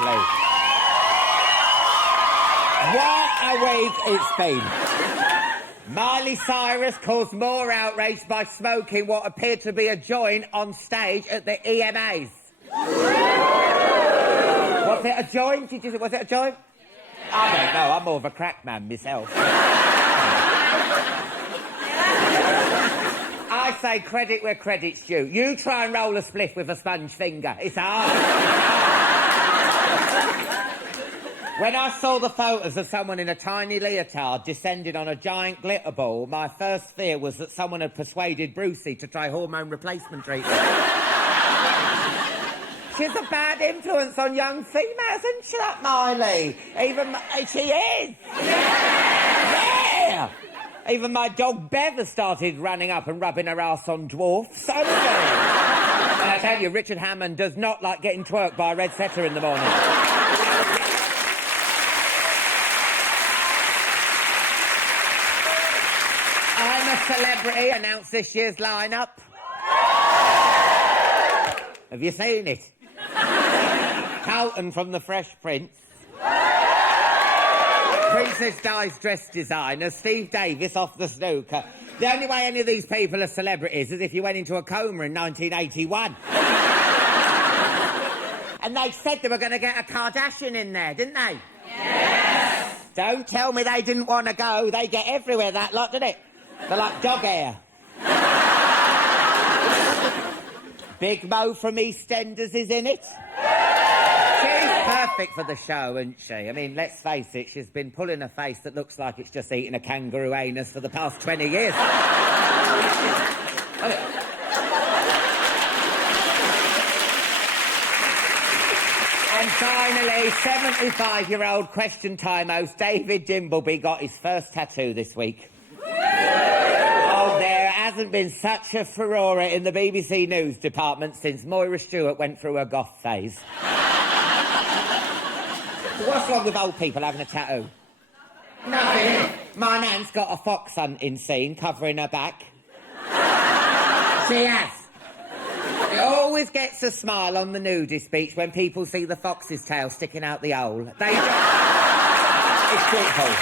lovely. What a week it's been. Miley Cyrus caused more outrage by smoking what appeared to be a joint on stage at the EMAs. Was it a joint? Was it a joint? Yeah. I don't know. I'm more of a crack man myself. I say credit where credit's due. You try and roll a spliff with a sponge finger. It's hard. When I saw the photos of someone in a tiny leotard descending on a giant glitter ball, my first fear was that someone had persuaded Brucey to try hormone replacement treatment. She's a bad influence on young females, isn't she, that Miley? She is! Yeah! Even my dog Bev has started running up and rubbing her ass on dwarfs. And I tell you, Richard Hammond does not like getting twerked by a red setter in the morning. I'm a Celebrity announced this year's lineup. Have you seen it? Carlton from The Fresh Prince. Princess Di's dress designer, Steve Davis off the snooker. The only way any of these people are celebrities is if you went into a coma in 1981. And they said they were going to get a Kardashian in there, didn't they? Yes! Don't tell me they didn't want to go. They get everywhere, that lot, didn't it? They're like dog hair. Big Mo from EastEnders is in it. She's perfect for the show, isn't she? I mean, let's face it, she's been pulling a face that looks like it's just eaten a kangaroo anus for the past 20 years. And finally, 75-year-old Question Time host David Dimbleby got his first tattoo this week. Oh, there hasn't been such a furore in the BBC News department since Moira Stewart went through her goth phase. What's wrong with old people having a tattoo? Nothing. My nan's got a fox hunting scene covering her back. She has. It always gets a smile on the nudist beach when people see the fox's tail sticking out the hole. They just... It's beautiful.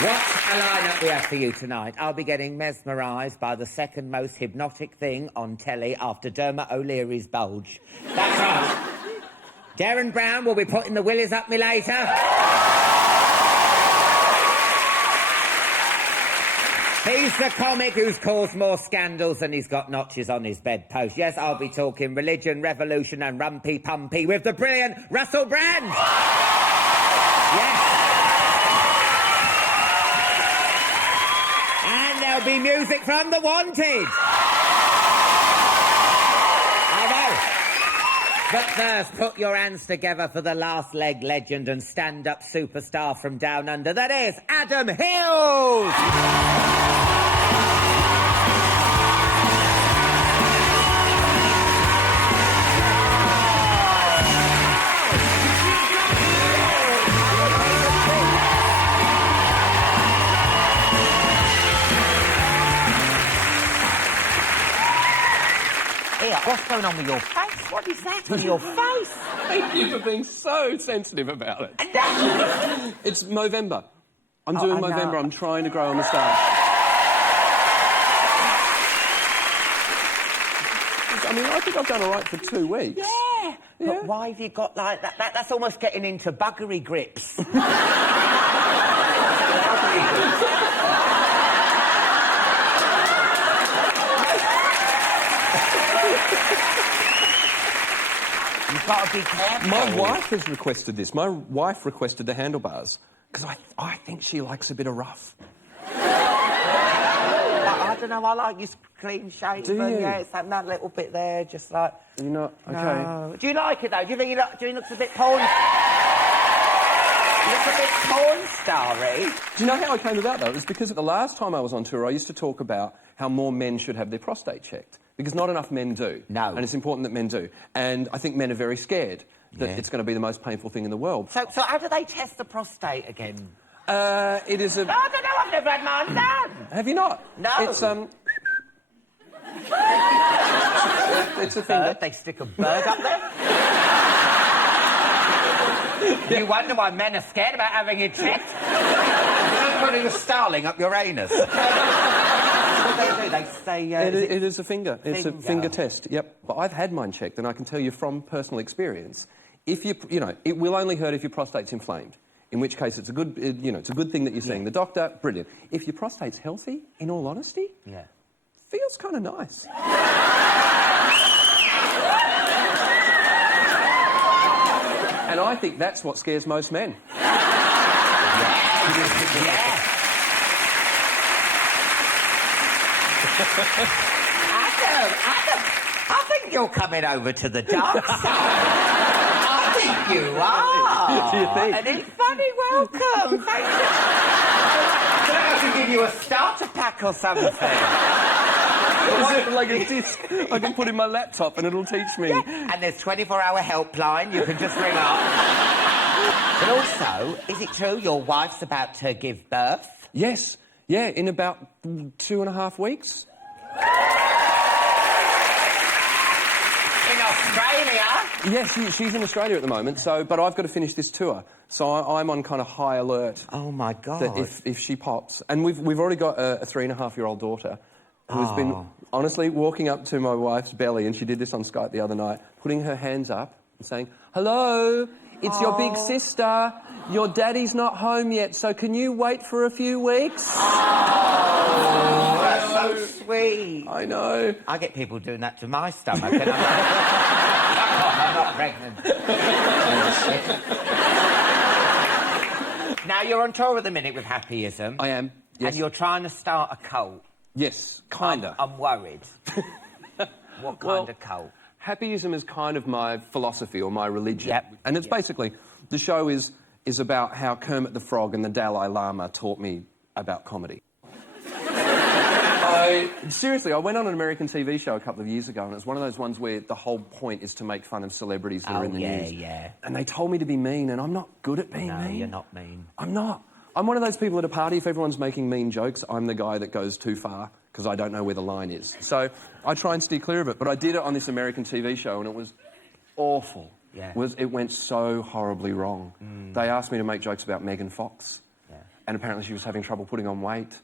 What a lineup we have for you tonight. I'll be getting mesmerised by the second most hypnotic thing on telly after Dermot O'Leary's bulge. That's right. Derren Brown will be putting the willies up me later. He's the comic who's caused more scandals than he's got notches on his bedpost. Yes, I'll be talking religion, revolution and rumpy-pumpy with the brilliant Russell Brand. Yes. There'll be music from The Wanted. I know. But first, put your hands together for the last leg legend and stand-up superstar from down under. That is Adam Hills. What's going on with your face? What is that on your face? Thank you for being so sensitive about it. It's Movember. I'm doing Movember. I'm trying to grow a moustache. I mean, I think I've done all right for 2 weeks. Yeah. But why have you got like that? That's almost getting into buggery grips. You've got to be careful. My wife has requested this. My wife requested the handlebars because I think she likes a bit of rough. I don't know, I like you clean shaven. Do you? Yeah, it's that little bit there, just like... You're not... OK. No. Do you like it, though? Do you think he looks a bit porn... He looks a bit porn starry? Do you know how I came about that? It was because the last time I was on tour, I used to talk about how more men should have their prostate checked. Because not enough men do. No. And it's important that men do. And I think men are very scared that it's going to be the most painful thing in the world. So how do they test the prostate again? It is a... I don't know, I've never had mine done. Have you not? No. It's, It's a finger. They stick a bird up there? You wonder why men are scared about having it checked? They're putting a starling up your anus. What do? They say... It is a finger. It's a finger test, yep. But I've had mine checked, and I can tell you from personal experience, if you know, it will only hurt if your prostate's inflamed, in which case it's a good, it's a good thing that you're seeing the doctor, brilliant. If your prostate's healthy, in all honesty, feels kind of nice. And I think that's what scares most men. Adam, I think you're coming over to the dark side. I think you are. Do you think? And it's funny, welcome. Thank you. Can I have to give you a starter pack or something? Like a disc I can put in my laptop and it'll teach me. And there's 24-hour helpline, you can just ring up. But also, is it true your wife's about to give birth? Yes, yeah, in about 2.5 weeks. In Australia? Yeah, she's in Australia at the moment, but I've got to finish this tour. So I'm on kind of high alert. Oh, my God. That if she pops... And we've already got a 3.5-year-old daughter who's been, honestly, walking up to my wife's belly, and she did this on Skype the other night, putting her hands up and saying, "Hello, it's your big sister. Your daddy's not home yet, so can you wait for a few weeks?" Oh, that's so sweet. I know. I get people doing that to my stomach, and I'm not pregnant. Now, you're on tour at the minute with Happyism. I am, yes. And you're trying to start a cult. Yes, kinda. I'm worried. What kind of cult? Happyism is kind of my philosophy or my religion. Yep. And it's basically, the show is about how Kermit the Frog and the Dalai Lama taught me about comedy. Seriously, I went on an American TV show a couple of years ago, and it's one of those ones where the whole point is to make fun of celebrities that are in the news. Yeah. And they told me to be mean, and I'm not good at being mean. No, you're not mean. I'm not. I'm one of those people at a party, if everyone's making mean jokes, I'm the guy that goes too far, because I don't know where the line is. So I try and steer clear of it. But I did it on this American TV show, and it was awful. Yeah. It went so horribly wrong. They asked me to make jokes about Megan Fox. Yeah. And apparently she was having trouble putting on weight.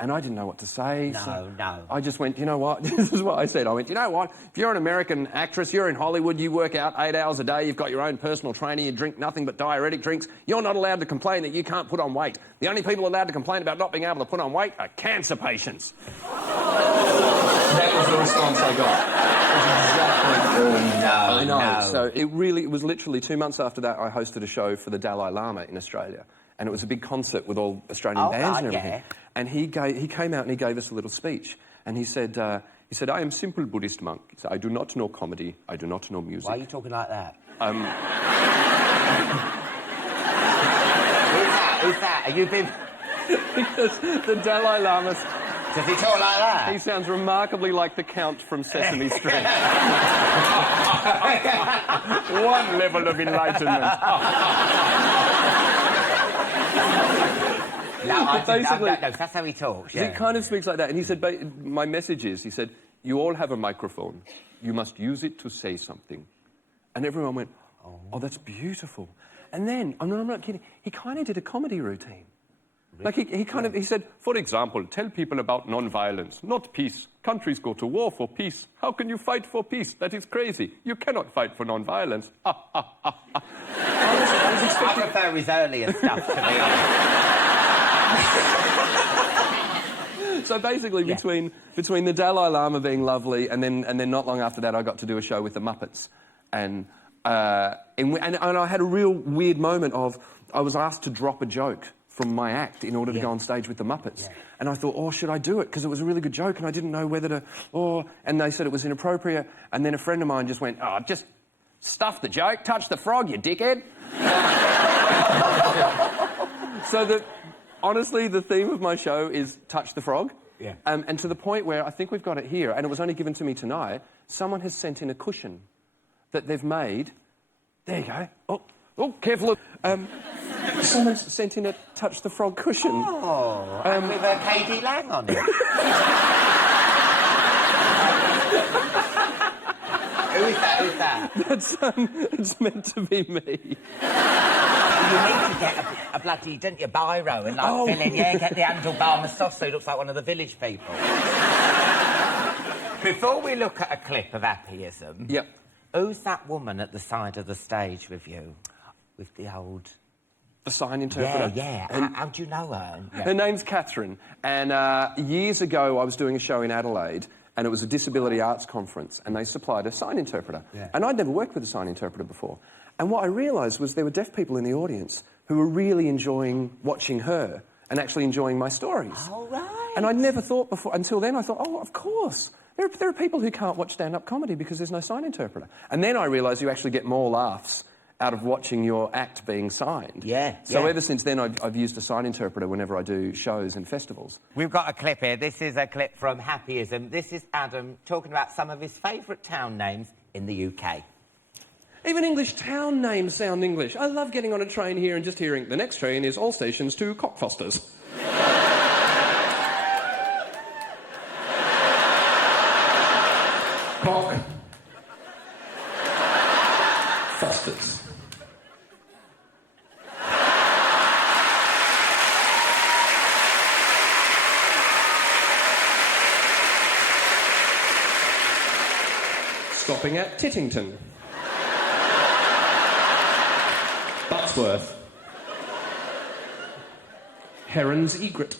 And I didn't know what to say. No. I just went, you know what? This is what I said. I went, you know what? If you're an American actress, you're in Hollywood, you work out 8 hours a day, you've got your own personal trainer, you drink nothing but diuretic drinks, you're not allowed to complain that you can't put on weight. The only people allowed to complain about not being able to put on weight are cancer patients. That was the response I got. I know. No. So it was literally 2 months after that I hosted a show for the Dalai Lama in Australia. And it was a big concert with all Australian bands and everything. Yeah. And he came out and he gave us a little speech. And he said, I am simple Buddhist monk. He said, I do not know comedy. I do not know music. Why are you talking like that? Who's that? Are you being... Because the Dalai Lama... Does he talk like that? He sounds remarkably like the Count from Sesame Street. One level of enlightenment. No, that's how he talks. He kind of speaks like that. And he said, my message is, he said, you all have a microphone. You must use it to say something. And everyone went, oh, that's beautiful. And then, I'm not kidding, he kind of did a comedy routine. Like, he said, for example, tell people about non-violence, not peace. Countries go to war for peace. How can you fight for peace? That is crazy. You cannot fight for non-violence. I prefer his earlier stuff, to be honest. So basically, between the Dalai Lama being lovely and then not long after that, I got to do a show with the Muppets. And I had a real weird moment of, I was asked to drop a joke from my act in order to go on stage with the Muppets. Yeah. And I thought, should I do it? Because it was a really good joke and I didn't know whether to... And they said it was inappropriate. And then a friend of mine just went, just stuff the joke, touch the frog, you dickhead. So honestly, the theme of my show is touch the frog. Yeah. And to the point where I think we've got it here, and it was only given to me tonight, someone has sent in a cushion that they've made. There you go. Oh, careful. Someone's sent in a touch the frog cushion. And with a KD Lang on it. Who is that? Who's that? That's, it's meant to be me. You need to get a bloody, didn't you, biro and, like, fill in, get the handlebar moustache so he looks like one of the village people. Before we look at a clip of Happyism... Yep. Who's that woman at the side of the stage with you? With the old... The sign interpreter? Yeah. How do you know her? Yeah. Her name's Catherine, and years ago I was doing a show in Adelaide, and it was a disability arts conference, and they supplied a sign interpreter. Yeah. And I'd never worked with a sign interpreter before. And what I realised was there were deaf people in the audience who were really enjoying watching her and actually enjoying my stories. Oh, right. And I'd never thought before, until then I thought, oh, of course. There are people who can't watch stand-up comedy because there's no sign interpreter. And then I realised you actually get more laughs out of watching your act being signed. Yeah. So ever since then, I've used a sign interpreter whenever I do shows and festivals. We've got a clip here. This is a clip from Happyism. This is Adam talking about some of his favourite town names in the UK. Even English town names sound English. I love getting on a train here and just hearing, the next train is all stations to Cockfosters. Cock. Fosters. Stopping at Tittington. Buttsworth. Heron's Egret.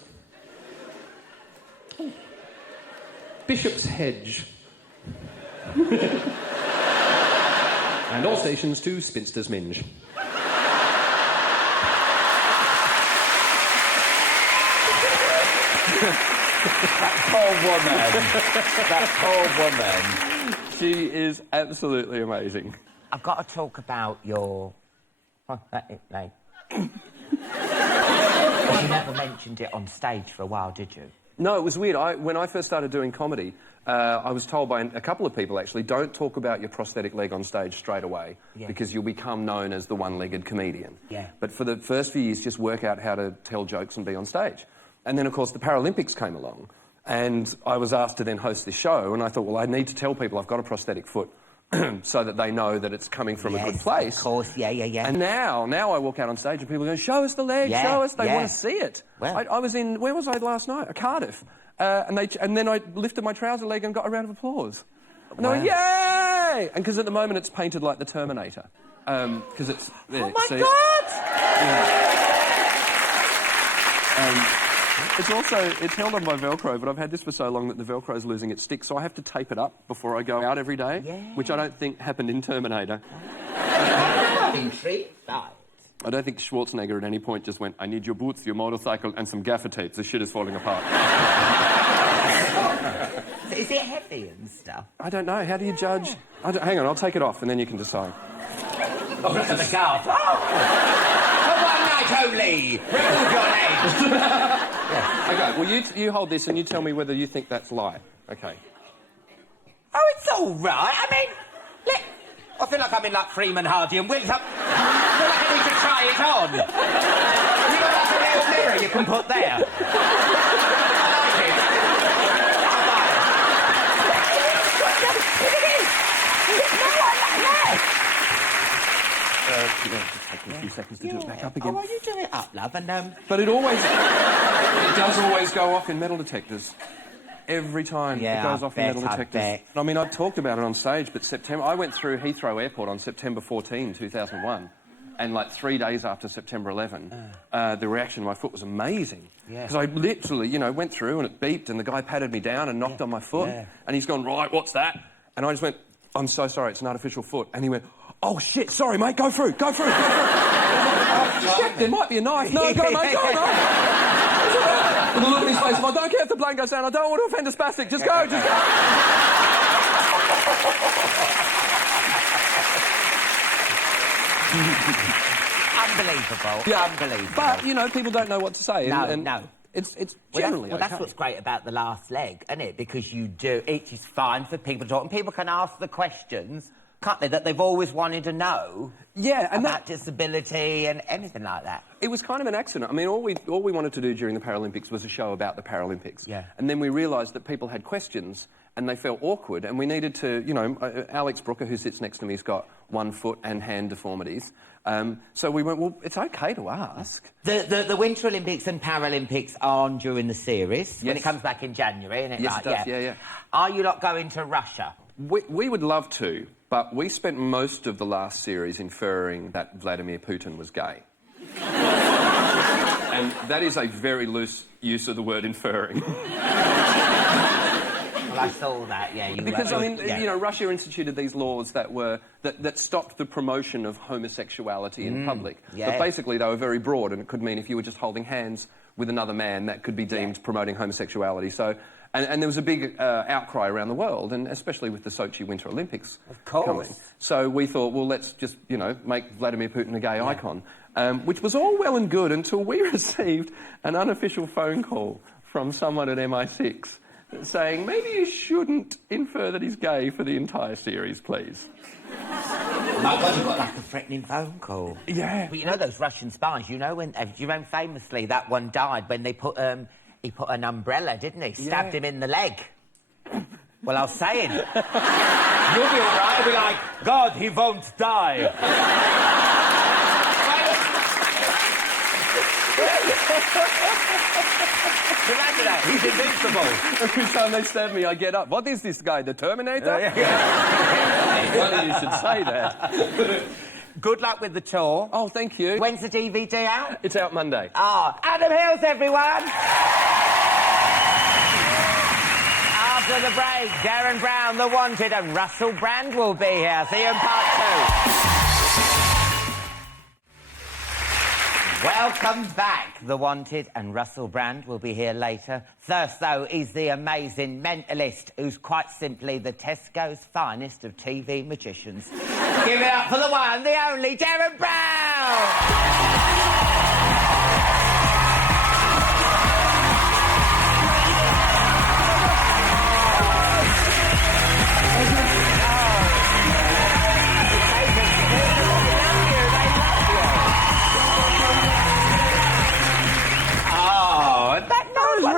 Bishop's Hedge. And all stations to Spinster's Minge. That poor woman. She is absolutely amazing. I've got to talk about your prosthetic leg. You never mentioned it on stage for a while, did you? No, it was weird. When I first started doing comedy, I was told by a couple of people, actually, don't talk about your prosthetic leg on stage straight away, because you'll become known as the one-legged comedian. Yeah. But for the first few years, just work out how to tell jokes and be on stage. And then, of course, the Paralympics came along, and I was asked to then host this show, and I thought, well, I need to tell people I've got a prosthetic foot so that they know that it's coming from a good place. Of course, yeah. And now I walk out on stage and people go, show us the leg, show us. They want to see it. Well. I was in, where was I last night? Cardiff. And then I lifted my trouser leg and got a round of applause. And they went, yay! And because at the moment it's painted like the Terminator. Because it's... Oh, my God! Yeah. It's held on by Velcro, but I've had this for so long that the Velcro's losing its stick, so I have to tape it up before I go out every day, which I don't think happened in Terminator. Intrigued by it. I don't think Schwarzenegger at any point just went, I need your boots, your motorcycle, and some gaffer tape. This shit is falling apart. So is it heavy and stuff? I don't know. How do you judge? Hang on, I'll take it off and then you can decide. Oh, look at the scarf. Oh! For one night only! Remove your legs! Okay, well, you hold this and you tell me whether you think that's lie. Okay. Oh, it's all right. I mean, I feel like I'm in, like, Freeman, Hardy and Wills. I feel like I need to try it on. You got, like, a little mirror you can put there. I like it. Just take a few seconds to do it back up again. Oh, well, you do it up, love, and, But it does always go off in metal detectors. Every time it goes off in metal detectors. I mean, I've talked about it on stage, but I went through Heathrow Airport on September 14, 2001, and like 3 days after September 11, the reaction to my foot was amazing. Because I literally, went through and it beeped and the guy patted me down and knocked on my foot, and he's gone, right, what's that? And I just went, I'm so sorry, it's an artificial foot. And he went, oh, shit, sorry, mate, go through. Oh, shit, there might be a knife. No, go, mate, go. With a look in his face, I don't care if the plane goes down, I don't want to offend a spastic, just go. Unbelievable. Yeah, unbelievable. But, people don't know what to say. No. It's generally well, that's what's great about the last leg, isn't it? Because it is fine for people to talk, and people can ask the questions, can't they? That they've always wanted to know. Yeah, and about disability and anything like that. It was kind of an accident. I mean, all we wanted to do during the Paralympics was a show about the Paralympics. Yeah. And then we realised that people had questions and they felt awkward, and we needed to, you know, Alex Brooker, who sits next to me, has got 1 foot and hand deformities. So we went, well, it's okay to ask. The Winter Olympics and Paralympics are on during the series, when Yes. it comes back in January, and Yes, it does, yeah. Are you lot going to Russia? We would love to, but we spent most of the last series inferring that Vladimir Putin was gay. And that is a very loose use of the word inferring. Well, I saw that, yeah. Because, I mean, you know, Russia instituted these laws that stopped the promotion of homosexuality in public. Yeah. But basically they were very broad, and it could mean if you were just holding hands with another man, that could be deemed promoting homosexuality. So, and there was a big outcry around the world, and especially with the Sochi Winter Olympics coming. So we thought, well, let's just, you know, make Vladimir Putin a gay icon, which was all well and good until we received an unofficial phone call from someone at MI6 saying, maybe you shouldn't infer that he's gay for the entire series, please. My God, you got like a threatening phone call. Yeah. But you know those Russian spies, you know, when, do you remember famously that one died when they put, he put an umbrella, didn't he? Stabbed him in the leg. Well, I was saying, you'll be all right. I'll be like, God, he won't die. Imagine that. He's invincible. Every time they stab me, I get up. What is this guy, the Terminator? Funny you should say that. Good luck with the tour. Oh, thank you. When's the DVD out? It's out Monday. Ah, Adam Hills, everyone! After the break, Derren Brown, The Wanted, and Russell Brand will be here. See you in part 2. Welcome back. The Wanted and Russell Brand will be here later. First, though, is the amazing mentalist who's quite simply the Tesco's finest of TV magicians. Give it up for the one, the only, Derren Brown!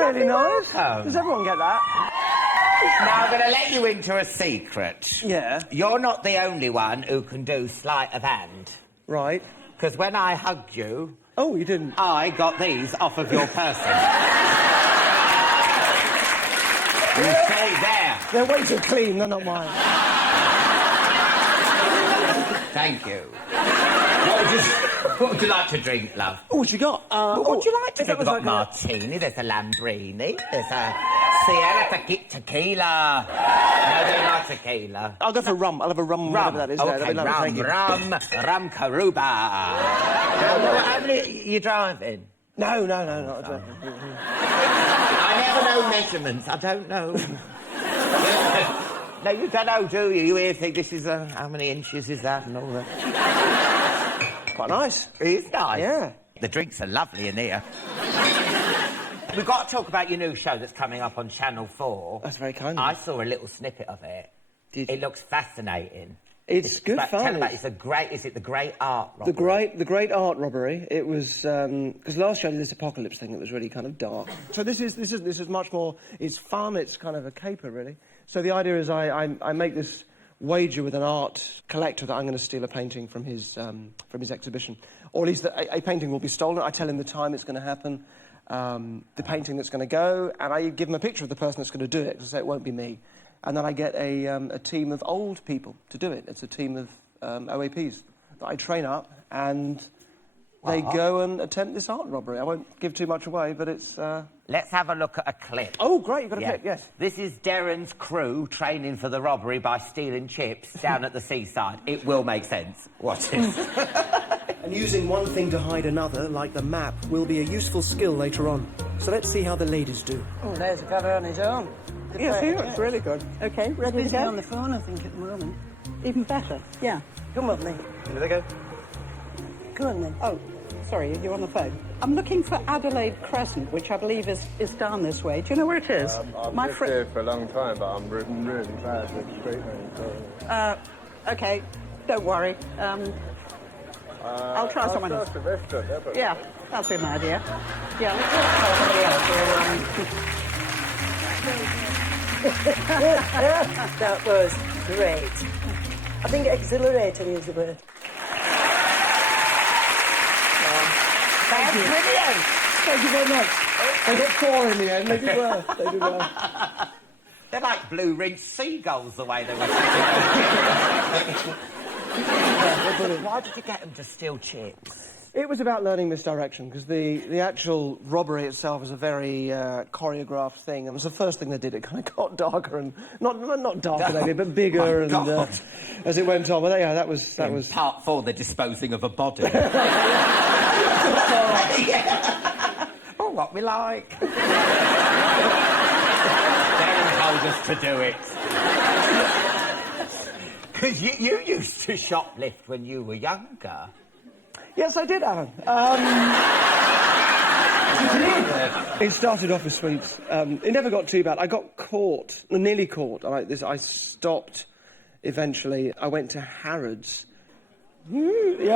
Really nice. Does everyone get that? Now, I'm going to let you into a secret. Yeah. You're not the only one who can do sleight of hand. Right. Because when I hugged you... Oh, you didn't? I got these off of your person. You see, there. They're way too clean, they're not mine. Thank you. What would you like to drink, love? Oh, what you got? What would you like to drink? We've got like martini, there's a Lambrini, there's a Sierra tequila. No, they like tequila. I'll go for rum. I'll have a rum, whatever that is. Okay, Thank you. rum Karuba. How many you driving? No, not I never know measurements. I don't know. No, you don't know, do you? You think this is how many inches is that and all that? Quite nice. It's nice. Yeah. The drinks are lovely in here. We've got to talk about your new show that's coming up on Channel 4. That's very kind of I you. saw a little snippet of it. It looks fascinating. It's good fun. Tell about, is it the Great Art Robbery? The Great Art Robbery. It was because last year I did this apocalypse thing that was really kind of dark. So this is much more. It's fun. It's kind of a caper, really. So the idea is I make this wager with an art collector that I'm going to steal a painting from his exhibition, or at least that a painting will be stolen. I tell him the time it's going to happen, the painting that's going to go, and I give him a picture of the person that's going to do it, to say it won't be me. And then I get a team of old people to do it. It's a team of OAPs that I train up, and they go and attempt this art robbery. I won't give too much away, but it's... Let's have a look at a clip. Oh, great, you've got a clip, yes. This is Derren's crew training for the robbery by stealing chips down at the seaside. It will make sense. Watch this. And using one thing to hide another, like the map, will be a useful skill later on. So let's see how the ladies do. Oh, there's a fella on his own. Yes, he looks really good. OK, ready to Busy go? on the phone, I think, at the moment. Even better. Yeah. Come on, Lee. Here they go. Go on, then. Oh, sorry, you're on the phone. I'm looking for Adelaide Crescent, which I believe is down this way. Do you know where it is? I've lived here for a long time, but I'm really bad with street names. OK, don't worry. I'll try someone else. Yeah, that's been my idea. Yeah, let's try somebody else. That was great. I think exhilarating is the word. That's brilliant. Thank you very much. I got 4 in the end. They did well. They did well. They're like blue-ringed seagulls, the way they were. Why did you get them to steal chips? It was about learning misdirection, because the actual robbery itself was a very choreographed thing. It was the first thing they did. It kind of got darker and not darker maybe, but bigger and as it went on. But yeah, that was Part 4, the disposing of a body. Oh, what we like. Derren told us to do it. Because you used to shoplift when you were younger. Yes, I did, Alan. It started off as sweets. It never got too bad. I got caught, nearly caught. I stopped eventually. I went to Harrods. And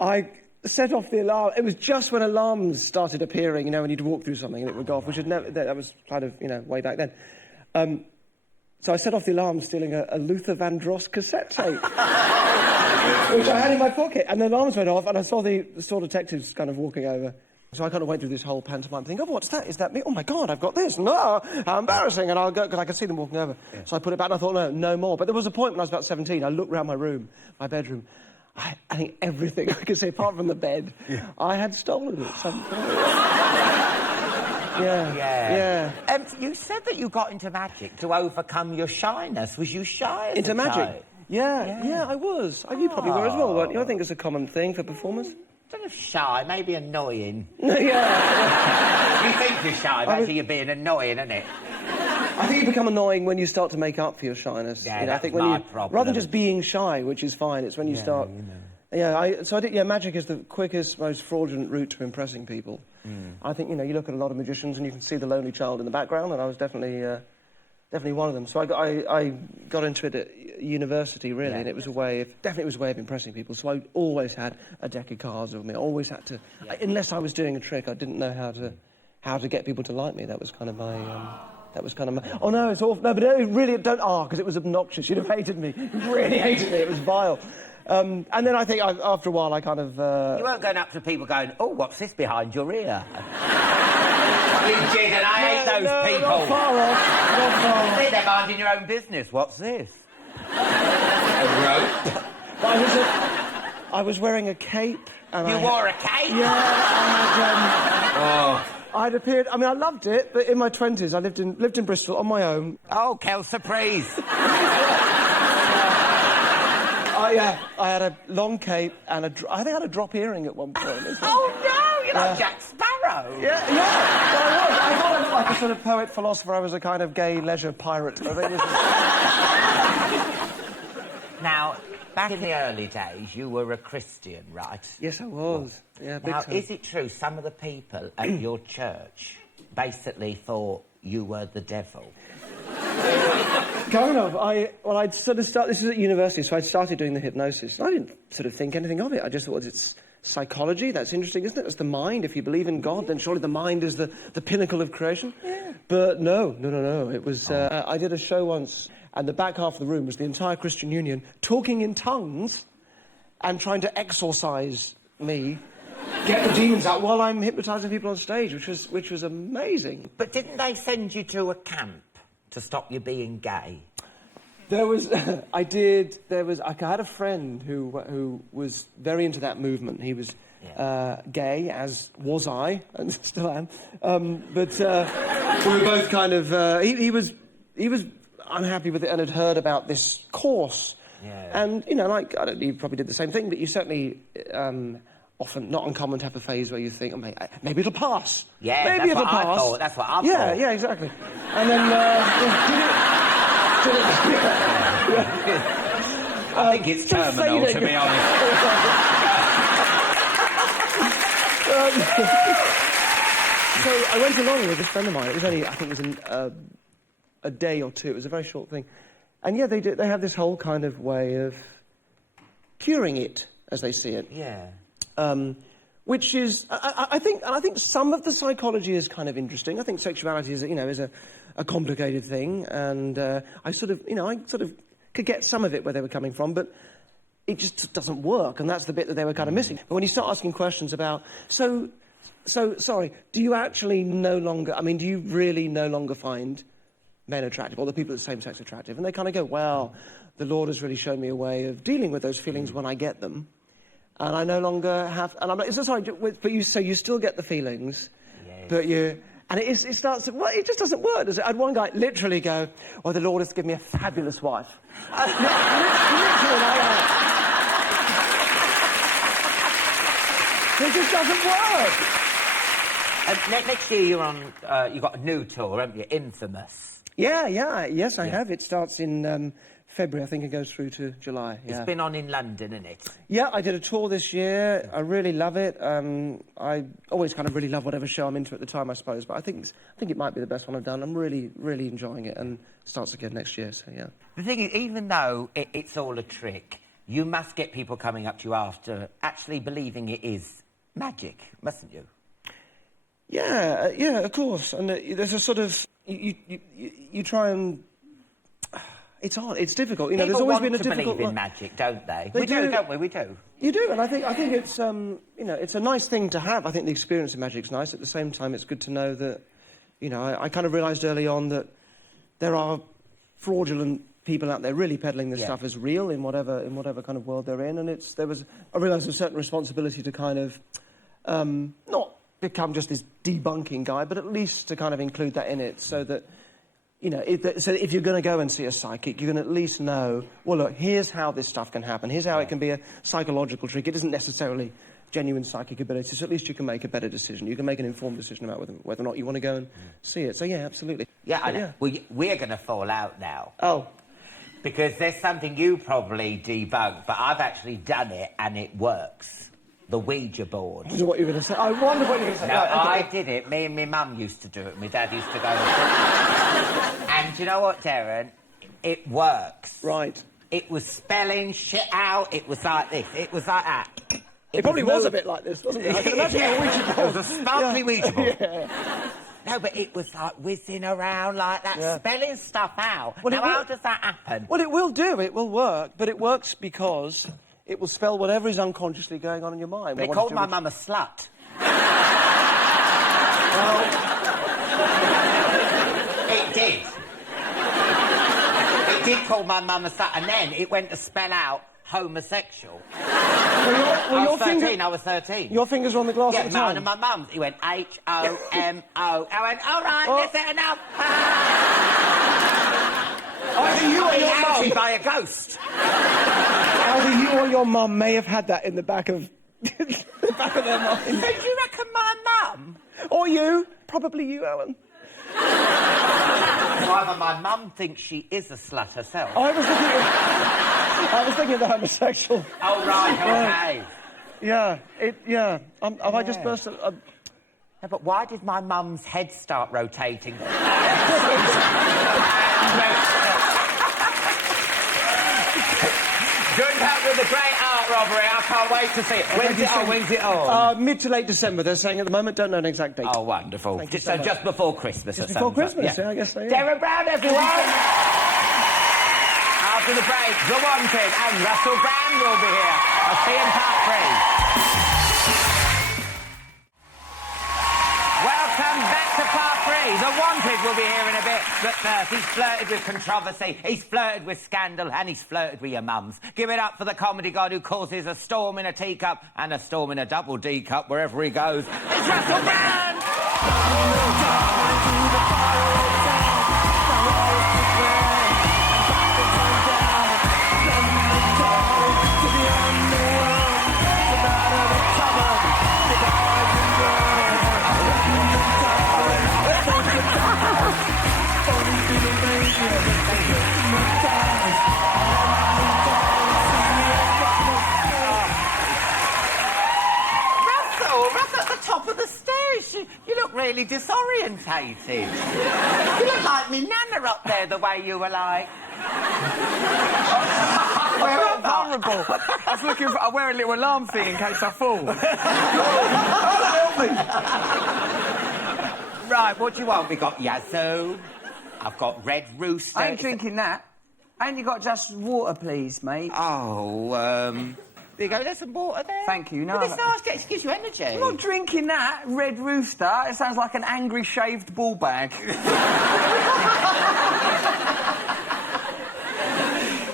I set off the alarm. It was just when alarms started appearing, you know, when you'd walk through something and it would go off, which had never... That was kind of, you know, way back then. So I set off the alarm stealing a Luther Vandross cassette tape, which I had in my pocket, and the alarms went off, and I saw the store detectives kind of walking over. So I kind of went through this whole pantomime thing. Oh, what's that? Is that me? Oh, my God, I've got this. No, how embarrassing. And I'll go, because I could see them walking over. Yeah. So I put it back, and I thought, no more. But there was a point when I was about 17, I looked around my room, my bedroom. I think everything I could say, apart from the bed, I had stolen it. Yeah. You said that you got into magic to overcome your shyness. Was you shy as into a magic? child? Yeah, I was. You probably were as well, weren't you? I think it's a common thing for performers. Sort of shy, maybe annoying. Yeah. You think you're shy, but you're being annoying, isn't it? I think you become annoying when you start to make up for your shyness. Yeah, you know, that's I think when my you, problem. rather than just being shy, which is fine, it's when you start... You know. Magic is the quickest, most fraudulent route to impressing people. I think, you know, you look at a lot of magicians and you can see the lonely child in the background, and I was definitely one of them. So I got into it at university, really, and it was definitely was a way of impressing people. So I always had a deck of cards with me. I always had to, unless I was doing a trick, I didn't know how to get people to like me. That was kind of my... Oh, no, it's awful. No, but really, don't... because it was obnoxious. You'd have hated me. You really hated me. It was vile. And then I think after a while I kind of... You weren't going up to people going, oh, what's this behind your ear? You did, and I hate those people. Not far off. See, they're minding your own business. What's this? A rope? I was wearing a cape. And you wore a cape? Yeah, I'd appeared... I mean, I loved it, but in my 20s I lived in Bristol on my own. Oh, quelle surprise. I had a long cape and I think I had a drop earring at one point. Oh, no! You're like Jack Sparrow. Yeah. I was. I thought I was like a sort of poet-philosopher. I was a kind of gay leisure pirate. I think Now, back in the early days, you were a Christian, right? Yes, I was. Yeah, big time. Is it true some of the people at your church basically thought you were the devil? Kind of. I'd sort of this was at university, so I'd started doing the hypnosis. I didn't sort of think anything of it. I just thought it's psychology. That's interesting, isn't it? It's the mind. If you believe in God, then surely the mind is the pinnacle of creation. Yeah. But no. It was... I did a show once, and the back half of the room was the entire Christian Union talking in tongues and trying to exorcise me, get the demons out while I'm hypnotising people on stage, which was amazing. But didn't they send you to a camp to stop you being gay? There was... I had a friend who was very into that movement. He was gay, as was I, and still am. But we were both kind of... He was unhappy with it and had heard about this course. Yeah. And, you know, like, I don't know, you probably did the same thing, but you certainly... often not uncommon to have a phase where you think, oh, maybe it'll pass. Yeah, maybe it'll pass. I thought. That's what I thought. Yeah, exactly. And then... I think it's terminal, to be honest. So I went along with this friend of mine. It was only, I think it was a day or two. It was a very short thing. And yeah, they do. They have this whole kind of way of curing it, as they see it. Yeah. Which is, I think some of the psychology is kind of interesting. I think sexuality is a complicated thing, and I sort of could get some of it where they were coming from, but it just doesn't work, and that's the bit that they were kind of missing. But when you start asking questions about, so sorry, do you actually no longer? I mean, do you really no longer find men attractive, or the people of the same sex attractive? And they kind of go, well, the Lord has really shown me a way of dealing with those feelings when I get them. And I no longer have... And I'm like, sorry, but you still get the feelings, yes. but you... And it starts... Well, it just doesn't work, does it? I had one guy literally go, well, the Lord has given me a fabulous wife. Literally like that. It just doesn't work. Next year you're on... you've got a new tour, haven't you? Infamous. Yes, I have. It starts in... February, I think it goes through to July. Yeah. It's been on in London, isn't it? Yeah, I did a tour this year. I really love it. I always kind of really love whatever show I'm into at the time, I suppose. But I think it might be the best one I've done. I'm really, really enjoying it, and it starts again next year. So yeah. The thing is, even though it's all a trick, you must get people coming up to you after actually believing it is magic, mustn't you? Yeah, of course. And there's a sort of you try and. It's hard. It's difficult. People there's always want been a to difficult believe in one. magic, don't they? They We do, don't we? We do. You do, and I think it's it's a nice thing to have. I think the experience of magic's nice. At the same time, it's good to know that I kind of realised early on that there are fraudulent people out there really peddling this stuff as real in whatever kind of world they're in, and I realised a certain responsibility to kind of not become just this debunking guy, but at least to kind of include that in it, so that. So if you're going to go and see a psychic, you can at least know, well, look, here's how this stuff can happen. Here's how it can be a psychological trick. It isn't necessarily genuine psychic ability, so at least you can make a better decision. You can make an informed decision about whether or not you want to go and see it. So, yeah, absolutely. Yeah, I know. Yeah. Well, we're going to fall out now. Oh. Because there's something you probably debunked, but I've actually done it, and it works. The Ouija board. I wonder what you were going to say. I wonder what you were going to say. No, I did it. Me and my mum used to do it. My dad used to go... And do you know what, Derren? It works. Right. It was spelling shit out. It was like this. It was like that. It probably was a bit like this, wasn't it? I can imagine a Ouija board. It was a sparkly Ouija board. Yeah. No, but it was like whizzing around like that, spelling stuff out. Well, now, how does that happen? Well, it will do. It will work. But it works because it will spell whatever is unconsciously going on in your mind. They called my mum a slut. It did. It did call my mum a slut, and then it went to spell out homosexual. I was 13. Your fingers were on the glass at the time? Yeah, mine and my mum's. He went H-O-M-O. I went, all right, that's it enough. Either you or your actually mum... by a ghost. Either you or your mum may have had that in the back of... the back of their mind. So do you reckon my mum? Or you. Probably you, Alan. Either my mum thinks she is a slut herself. I was thinking of the homosexual. Oh, right, okay. Yeah, have I just burst a... Yeah, but why did my mum's head start rotating? Good luck with the great art robbery. I can't wait to see it. When's it on? Mid to late December, they're saying at the moment. Don't know an exact date. Oh, wonderful. Just before Christmas just or before something. Christmas, yeah, I guess so, yeah. Derren Brown, everyone! After the break, The Wanted and Russell Brand will be here. I'll see you in part 3. Welcome back to part 3. The Wanted will be here in a bit. But first, he's flirted with controversy, he's flirted with scandal, and he's flirted with your mums. Give it up for the comedy god who causes a storm in a teacup and a storm in a double D cup wherever he goes. It's Russell Brand! Russell at the top of the stairs. is. You look really disorientated. You look like me nana up there, the way you were like... We're vulnerable. I was looking for... I wear a little alarm thing in case I fall. Help me! Right, what do you want? We got Yazoo. I've got Red Rooster. I ain't drinking that. Ain't you got just water, please, mate? Oh, there you go, there's some water there. Thank you. No, But it's nice, it gives you energy. I'm not drinking that. Red Rooster. It sounds like an angry shaved ball bag.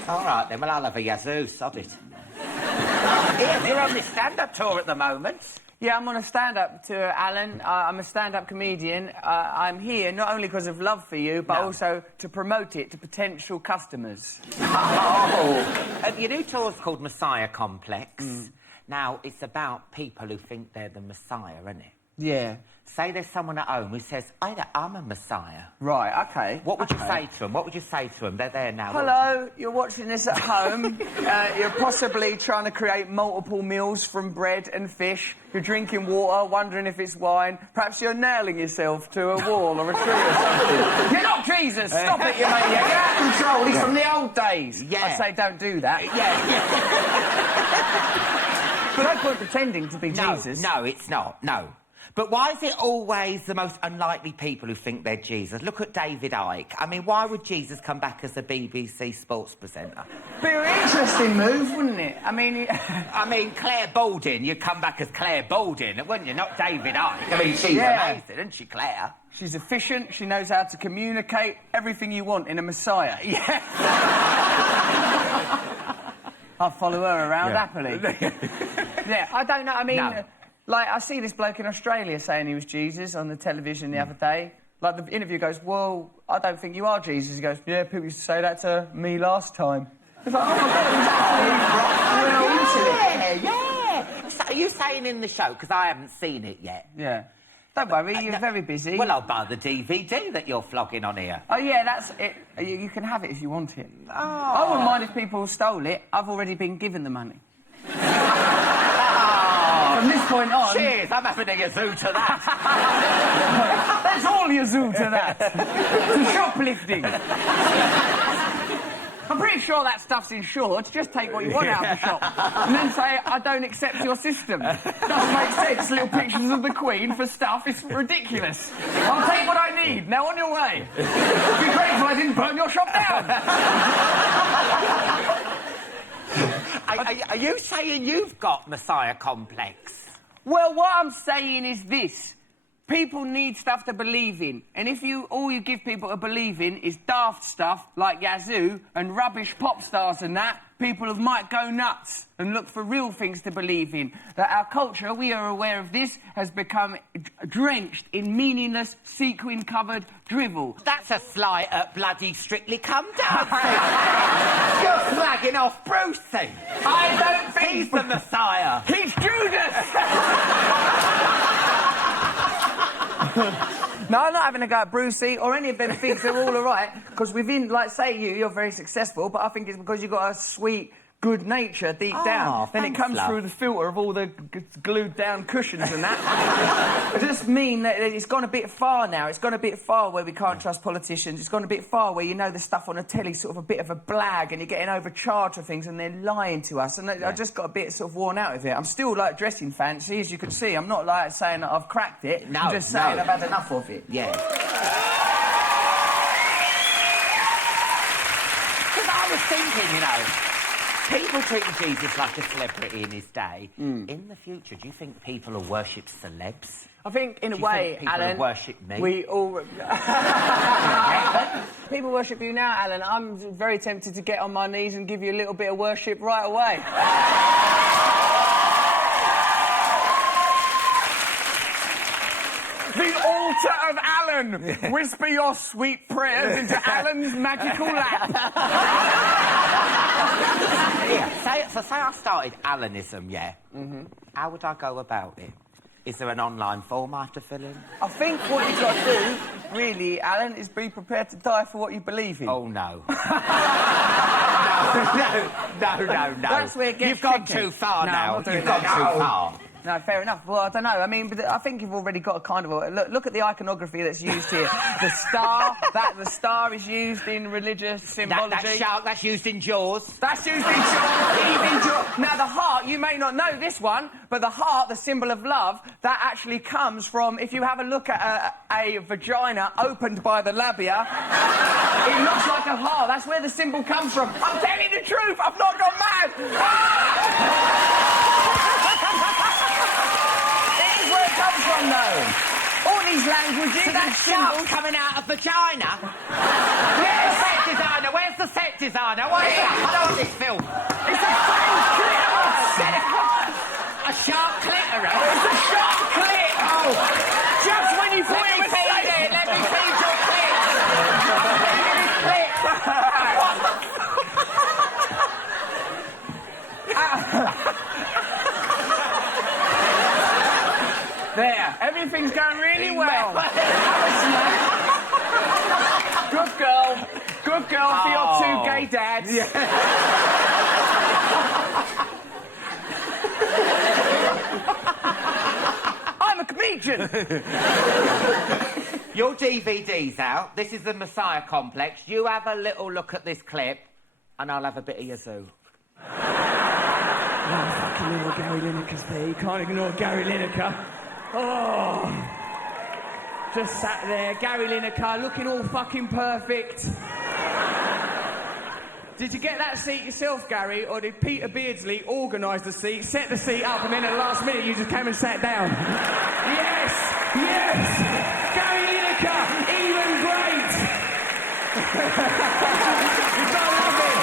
All right, then, well, I'll have a Yazoo, sod it. Yeah, you're on this stand-up tour at the moment. Yeah, I'm on a stand-up tour, Alan. I'm a stand-up comedian. I'm here not only because of love for you, but also to promote it to potential customers. Oh! Your new tour's called Messiah Complex. Now, it's about people who think they're the Messiah, isn't it? Yeah. Say there's someone at home who says, I'm a Messiah. Right, OK. What would you say to them? What would you say to them? They're there now. Hello, you're watching this at home. You're possibly trying to create multiple meals from bread and fish. You're drinking water, wondering if it's wine. Perhaps you're nailing yourself to a wall or a tree or something. You're not Jesus! Stop it, you maniac! You're out of control. He's from the old days. Yeah. I'd say don't do that. Yeah. But no point pretending to be Jesus. No, it's not. No. But why is it always the most unlikely people who think they're Jesus? Look at David Icke. I mean, why would Jesus come back as a BBC sports presenter? Be an interesting move, wouldn't it? I mean... Claire Baldwin, you'd come back as Claire Baldwin, wouldn't you? Not David Icke. I mean, she's amazing, isn't she, Claire? She's efficient, she knows how to communicate, everything you want in a Messiah. Yeah. I'll follow her around happily. Yeah, I don't know, I mean... No. Like, I see this bloke in Australia saying he was Jesus on the television the other day. Like, the interview goes, well, I don't think you are Jesus. He goes, yeah, people used to say that to me last time. It's like, oh, my God, he's actually Yeah. So are you saying in the show, because I haven't seen it yet? Yeah. Don't worry, you're very busy. Well, I'll buy the DVD that you're flogging on here. Oh, yeah, that's it. You can have it if you want it. Oh. I wouldn't mind if people stole it. I've already been given the money. From this point on... Cheers, I'm having a Yazoo to that. That's all Yazoo to that. To shoplifting. I'm pretty sure that stuff's insured. Just take what you want out of the shop. And then say, I don't accept your system. Doesn't make sense. Little pictures of the Queen for stuff. It's ridiculous. I'll take what I need. Now on your way. Be grateful I didn't burn your shop down. Are you saying you've got Messiah complex? Well, what I'm saying is this. People need stuff to believe in. And if all you give people to believe in is daft stuff like Yazoo and rubbish pop stars and that, people might go nuts and look for real things to believe in. That our culture, we are aware of this, has become drenched in meaningless, sequin-covered drivel. That's a slight at bloody Strictly Come Dancing. You're slagging off Brucey. I don't think... He's the Messiah. He's Judas! No, I'm not having a go at Brucey or any of them things. They're all right. Because within, like, say you're very successful, but I think it's because you've got a sweet, good nature deep down. Then it comes through the filter of all the glued down cushions and that. I just mean that it's gone a bit far now. It's gone a bit far where we can't trust politicians. It's gone a bit far where you know the stuff on the telly's sort of a bit of a blag and you're getting overcharged for things and they're lying to us. And I just got a bit sort of worn out of it. I'm still, like, dressing fancy, as you can see. I'm not, like, saying that I've cracked it. No, I'm just saying I've had enough of it. Yeah. Because I was thinking, you know, people treating Jesus like a celebrity in his day. In the future, do you think people will worship celebs? I think, in a way, Alan... People worship me? We all... People worship you now, Alan. I'm very tempted to get on my knees and give you a little bit of worship right away. The altar of Alan! Whisper your sweet prayers into Alan's magical lap. So say I started Alanism, yeah? How would I go about it? Is there an online form I have to fill in? I think what you've got to do, really, Alan, is be prepared to die for what you believe in. Oh, no. No. No. That's where it gets You've gone tricky. too far No, now. I'm not doing You've gone that. too far. No, fair enough. Well, I don't know. I mean, but I think you've already got a kind of a... Look at the iconography that's used here. The star is used in religious symbology. That shark, that's used in Jaws. That's used in Jaws. Now, the heart, you may not know this one, but the heart, the symbol of love, that actually comes from... If you have a look at a vagina opened by the labia, it looks like a heart. That's where the symbol comes from. I'm telling the truth. I've not gone mad. Where it comes from, though. All these languages... So that shark's coming out of vagina? Where's the set designer? Where's the set designer? What is that? I don't want this film. It's a fake clitoris! A shark clitoris? It's a shark clit! Oh! Just when you thought it was safe! Let me feed your clit! There, everything's going really well. Good girl. Good girl for your two gay dads. Yeah. I'm a comedian. Your DVD's out. This is the Messiah Complex. You have a little look at this clip, and I'll have a bit of your zoo. Oh, fucking little Gary Lineker's there. You can't ignore Gary Lineker. Oh, just sat there, Gary Lineker, looking all fucking perfect. Did you get that seat yourself, Gary, or did Peter Beardsley organise the seat, set the seat up, and then at the last minute you just came and sat down? Yes, yes, Gary Lineker, even great. You don't love him.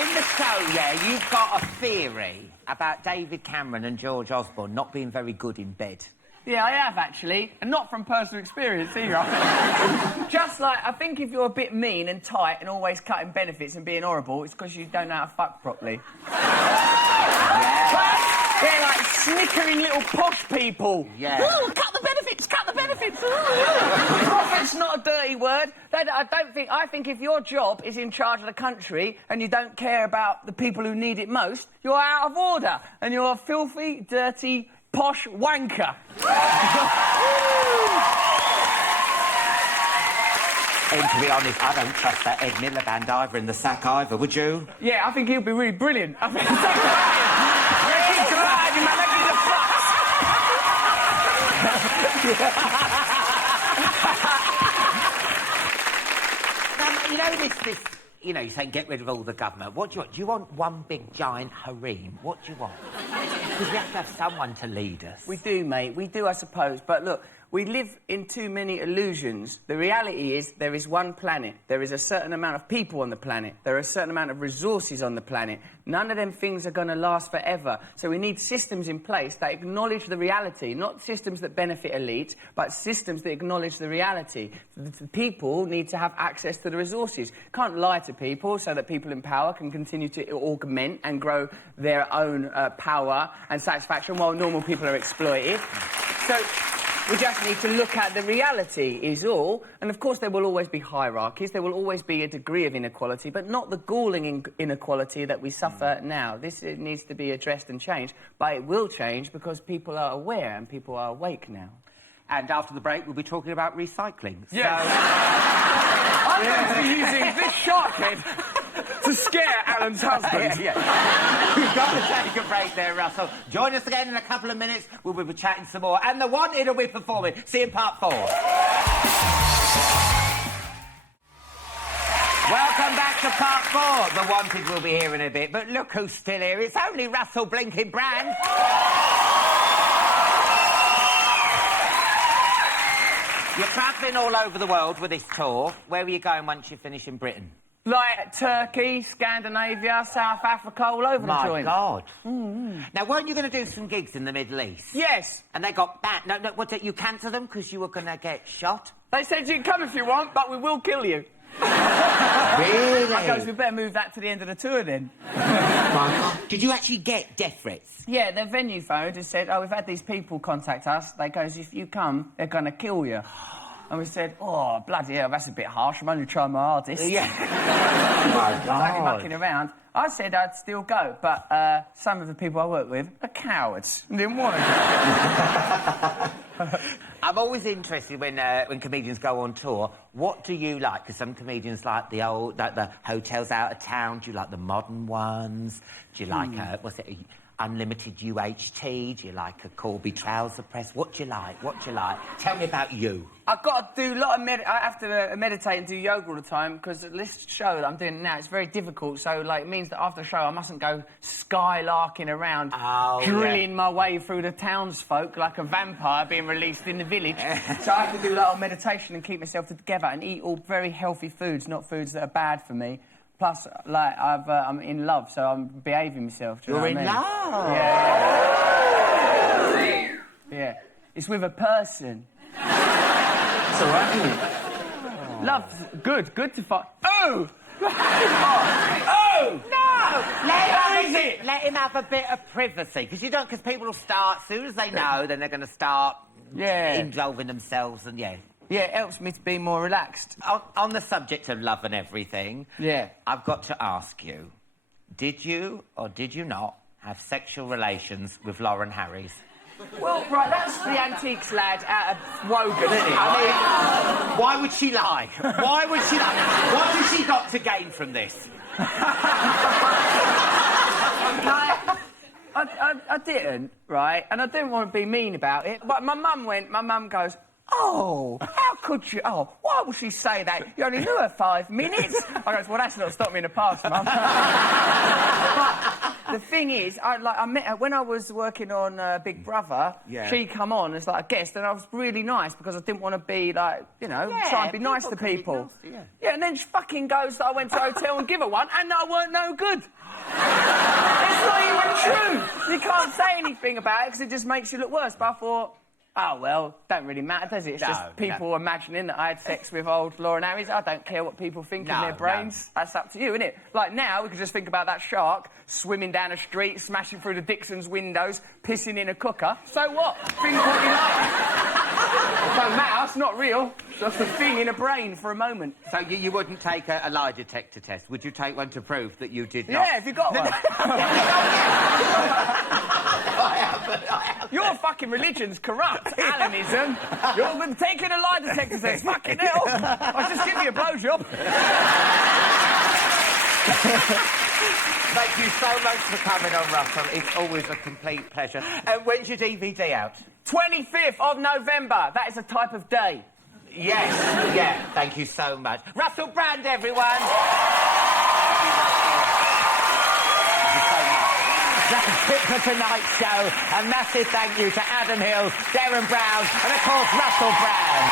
In the show, yeah, you've got a theory about David Cameron and George Osborne not being very good in bed. Yeah, I have, actually. And not from personal experience, either. Just like, I think if you're a bit mean and tight and always cutting benefits and being horrible, it's because you don't know how to fuck properly. They're like snickering little posh people. Yeah. Ooh, cut the benefits, cut the benefits. Profit's not a dirty word. I think if your job is in charge of the country and you don't care about the people who need it most, you're out of order. And you're a filthy, dirty, posh wanker. And to be honest, I don't trust that Ed Miliband either in the sack either, would you? Yeah, I think he'll be really brilliant. I think he's glad, man. You know this. You know, you're saying get rid of all the government. What do you want? Do you want one big giant harem? What do you want? Because we have to have someone to lead us. We do, mate. We do, I suppose. But look, we live in too many illusions. The reality is there is one planet. There is a certain amount of people on the planet. There are a certain amount of resources on the planet. None of them things are going to last forever. So we need systems in place that acknowledge the reality. Not systems that benefit elites, but systems that acknowledge the reality. The people need to have access to the resources. Can't lie to people so that people in power can continue to augment and grow their own power and satisfaction while normal people are exploited. So we just need to look at the reality, is all. And, of course, there will always be hierarchies. There will always be a degree of inequality, but not the galling inequality that we suffer now. This needs to be addressed and changed, but it will change because people are aware and people are awake now. And after the break, we'll be talking about recycling. Yes. So... I'm going to be using this shark head to scare Alan's husband. Yeah. We've got to take a break there, Russell. Join us again in a couple of minutes. We'll be chatting some more. And the Wanted will be performing. See you in part 4. Welcome back to part 4. The Wanted will be here in a bit. But look who's still here. It's only Russell Blinking Brand. You're travelling all over the world with this tour. Where are you going once you finish in Britain? Like Turkey, Scandinavia, South Africa, all over the joint. My God. Mm-hmm. Now, weren't you going to do some gigs in the Middle East? Yes. And they got banned. No, what, you cancelled them because you were going to get shot? They said you can come if you want, but we will kill you. Really? I goes, we better move that to the end of the tour then. Did you actually get death threats? Yeah, their venue phoned and said, oh, we've had these people contact us. They goes, if you come, they're going to kill you. And we said, oh, bloody hell, that's a bit harsh. I'm only trying my hardest. Yeah. Oh, my God. Only mucking around. I said I'd still go, but some of the people I work with are cowards and didn't want to go. I'm always interested when comedians go on tour. What do you like? Because some comedians like the hotels out of town. Do you like the modern ones? Do you like unlimited UHT? Do you like a Corby trouser press? What do you like? What do you like? Tell me about you. I've got to do a lot of I have to meditate and do yoga all the time because this show that I'm doing now, it's very difficult. So, like, it means that after the show, I mustn't go skylarking around, drilling my way through the townsfolk like a vampire being released in the village. So I have to do a lot of meditation and keep myself together and eat all very healthy foods, not foods that are bad for me. Plus, like, I'm in love, so I'm behaving myself. Do you know what I mean? Love? Yeah. Yeah. It's with a person. It's all right, isn't it? Love's good. Good to fuck. Oh! Oh! No! Let him have a bit of privacy. Because you don't... Because people will start... As soon as they know, then they're going to start... involving themselves and, Yeah, it helps me to be more relaxed. On the subject of love and everything... Yeah. I've got to ask you, did you or did you not have sexual relations with Lauren Harries? Well, right, that's the antiques lad out of Wogan, isn't it? I mean, why would she lie? Why would she lie? What has she got to gain from this? I didn't, right? And I didn't want to be mean about it, but my mum goes, oh, how could you? Oh, why would she say that? You only knew her 5 minutes? I goes, well, that's not stopped me in the past, Mum. But the thing is, I met her when I was working on Big Brother. Yeah. She come on as like a guest, and I was really nice because I didn't want to be like, you know, try and be nice to people. Yeah, and then she fucking goes that I went to a hotel and give her one, and I weren't no good. It's not even true. You can't say anything about it because it just makes you look worse. But I thought, oh, well, don't really matter, does it? It's just people imagining that I had sex with old Lauren Harries. I don't care what people think in their brains. That's up to you, isn't it? Like, now, we could just think about that shark swimming down a street, smashing through the Dixon's windows, pissing in a cooker. So what? Think what you like. It don't matter, it's not real. It's just a thing in a brain for a moment. So you wouldn't take a lie detector test? Would you take one to prove that you did not? Yeah, if you got one. I haven't. Your fucking religion's corrupt, Alanism. You're taking a lie detector test. Fucking hell. I'll just give you a blowjob. Thank you so much for coming on, Russell. It's always a complete pleasure. And when's your DVD out? 25th of November. That is a type of day. Yes, yeah. Thank you so much. Russell Brand, everyone. That's it for tonight's show. A massive thank you to Adam Hill, Derren Brown, and of course Russell Brand.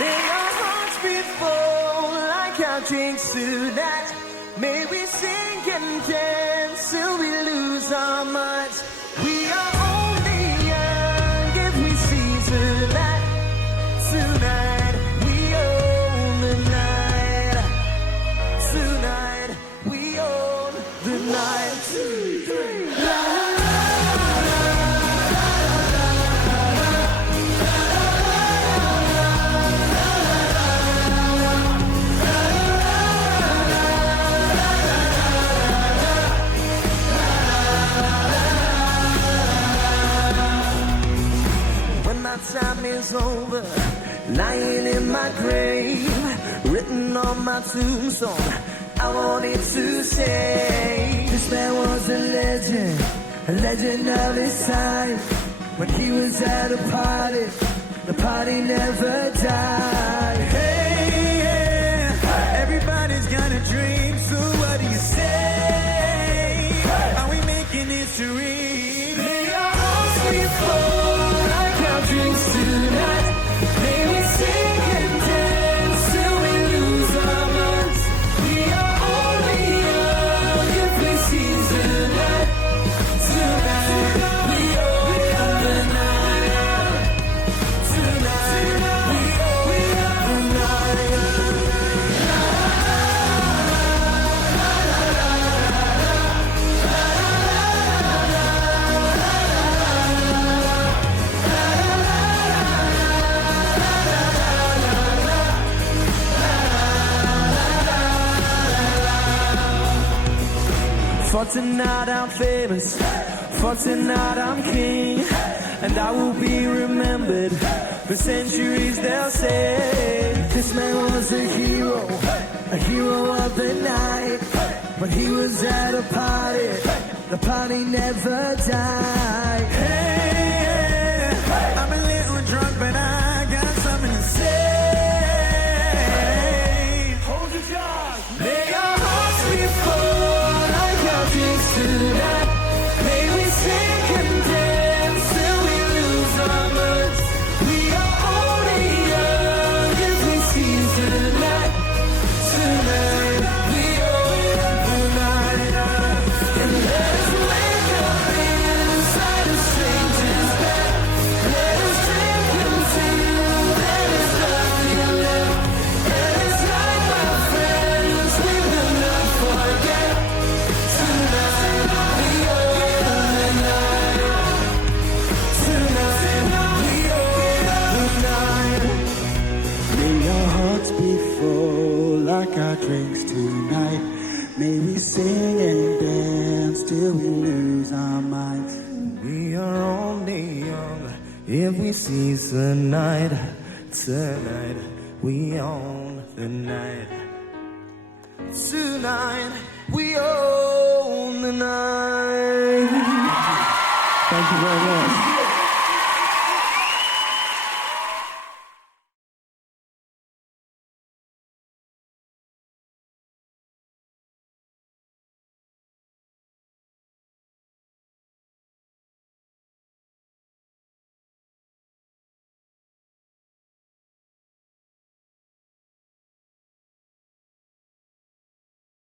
May our hearts be full like our drinks tonight. May we sing and dance till we lose our minds. We are only young if we seize the night. Tonight we own the night. Tonight we own the night. 2, 3, la. Time is over, lying in my grave, written on my tombstone. I wanted to say this man was a legend of his time. When he was at a party, the party never died. Hey, yeah, everybody's got a dream, so what do you say? Are we making history? May our hearts be full like our drinks tonight. May we sing and dance till we lose our minds. We are only young if we seize the night. Tonight we own the night. Tonight we own the For tonight I'm famous, for tonight I'm king, and I will be remembered for centuries, they'll say. This man was a hero of the night. When he was at a party, the party never died. Hey, I'm a little drunk, but I got something to say. Hold your jaw. May our hearts be full like our drinks tonight. May we sing and dance till we lose our minds. We are only young if we seize the night. Tonight we own the night. And let us wake up inside a stranger's bed. Let us drink until there is nothing left. And it's like my friends, we will not forget. Tonight we own the night. Tonight we own the night. May our hearts be full like our drinks tonight. May we sing and dance till we lose our minds. We are only young if we seize the night. Tonight we own the night. Tonight we own the night. Thank you very much.